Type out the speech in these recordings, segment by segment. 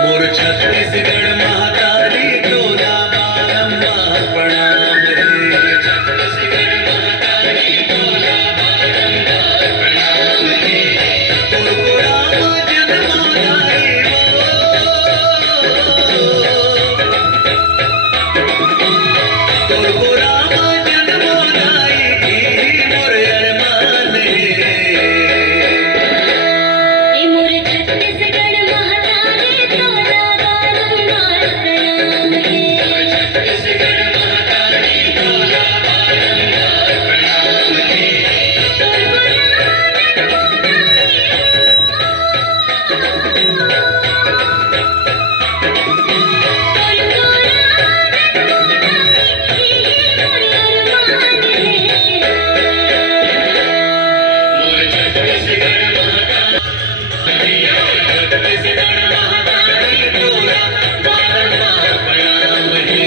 मोर छत्तीसगढ़ महाकाली तोला बारंबार प्रणाम रे। छत्तीसगढ़ महाकाली तोला बारंबार प्रणाम रे। तोर को राम जन्माई तोर को राम जन्माई मोर अरमान रे। ए मोर छत्तीसगढ़ महाकाली तोला बारंबार प्रणाम रे। छत्तीसगढ़ महाकाली तोला बारंबार प्रणाम रे। तोर को मोर छत्तीसगढ़ छत्तीसगढ़ महाकाली तोला बारंबार प्रणाम रे।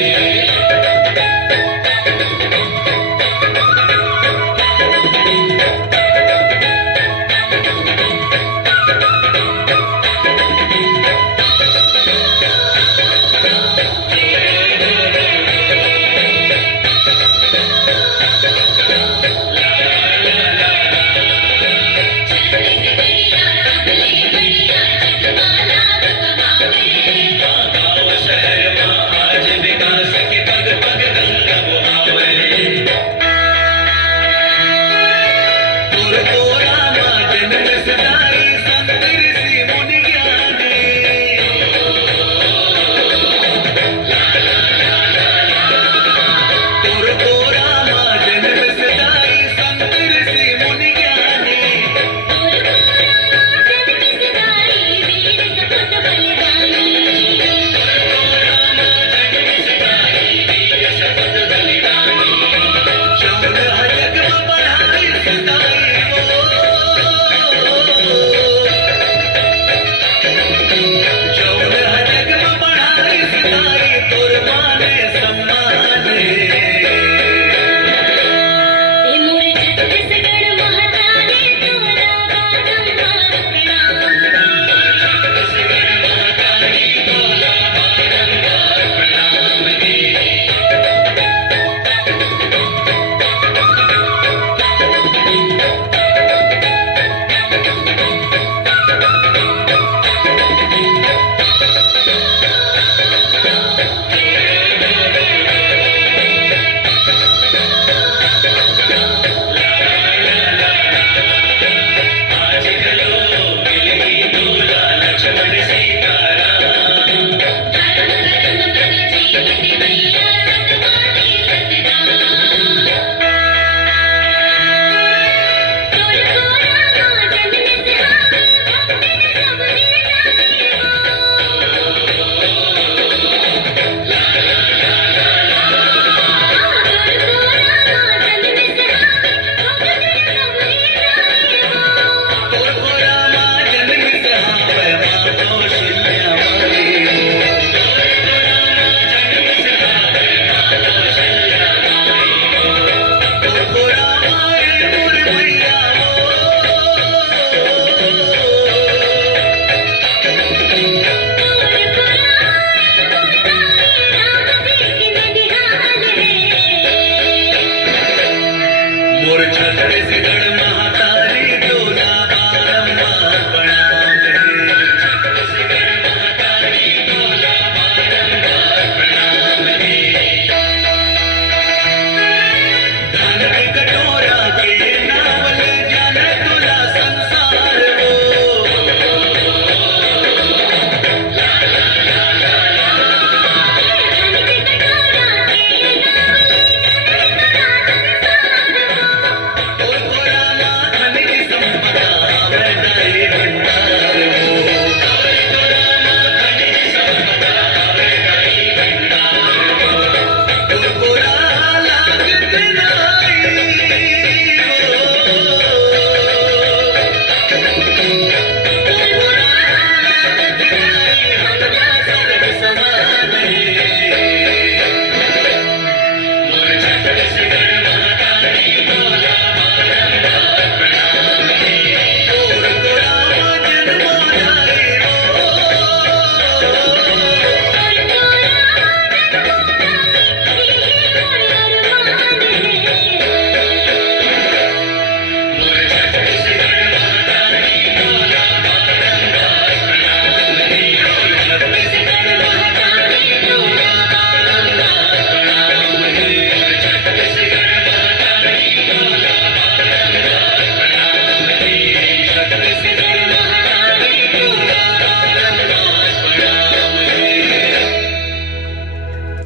गाँव शहर में आज विकास की पग पग गंगा बहावे। तोर को रामा जन्म सदा